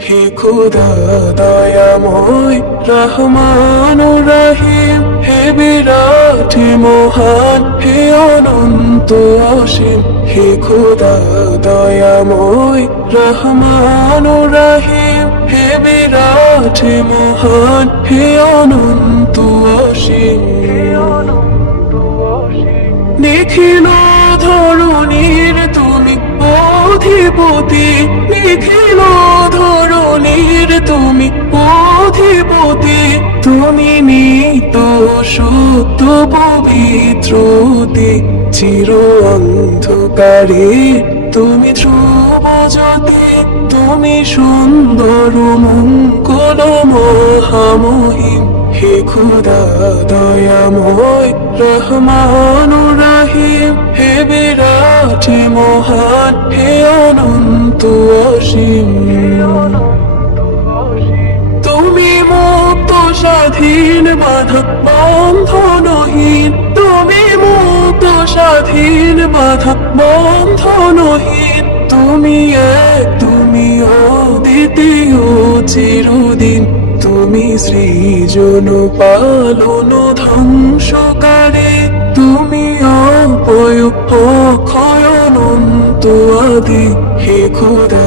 হে খুদা, দয়াময়, রহমান রাহিম, হে বিরাট মহান, হে অনন্ত অসীম, হে খুদা, দয়াময়, রহমান রাহিম, হে বিরাট মহান, হে অনন্ত অসীম। নিখিল ধরণীর তুমি অধিপতি, নিখিল ধরণীর তুমি অধিপতি, তুমি নিত সত্য পবিত্রতি চির অন্ধকারে তুমি ধ্রুব জ্যোতি, তুমি সুন্দর মঙ্গল মহামহিম। হে খুদা দয়াময় রহমান রাহিম হে বিরাট মহান, হে অনন্ত অসীম। স্বাধীন বাধা বন্ধনহীন, তুমি মুক্ত স্বাধীন বাধা বন্ধনহীন, তুমি এক তুমি অদ্বিতীয় চিরদিন, তুমি সৃজন পালন ধ্বংসকারী তুমি অপয় অক্ষয় অনন্ত আদি, হে খুদা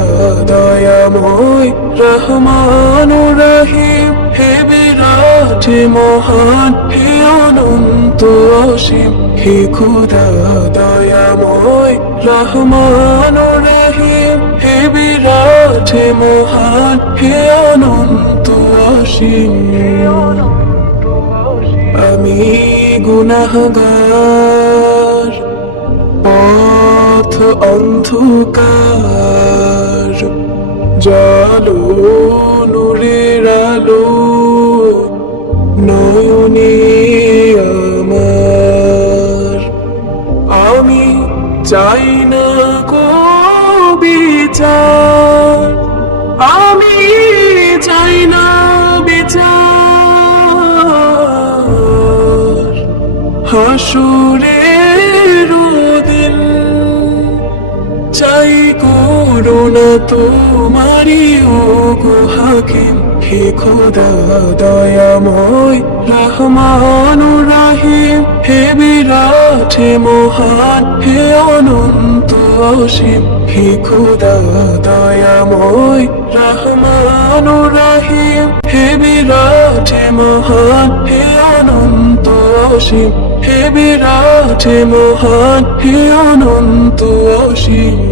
দয়াময় রহমান রাহিম হে বিরাট হে মহান, হে অনন্ত অসীম, হে খুদা দয়াময় রহমান রাহিম হে বিরাট হে মহান, হে অনন্ত অসীম। আমি গুনাহগার, পথ অন্ধকার। জালো নুরের আলো নয়নে আমার। আমি চাই না বিচার আমি চাই না বিচার। হাসুরের করুণা তোমারি ও গো হাকিম। হে খোদা, দয়াময়, রহমান রাহিম। হে বিরাট, হে মহান, হে অনন্ত অসীম। হে খোদা, দয়াময়, রহমান রাহিম। হে বিরাট, হে মহান, হে অনন্ত অসীম। হে বিরাট, হে মহান, হে অনন্ত অসীম।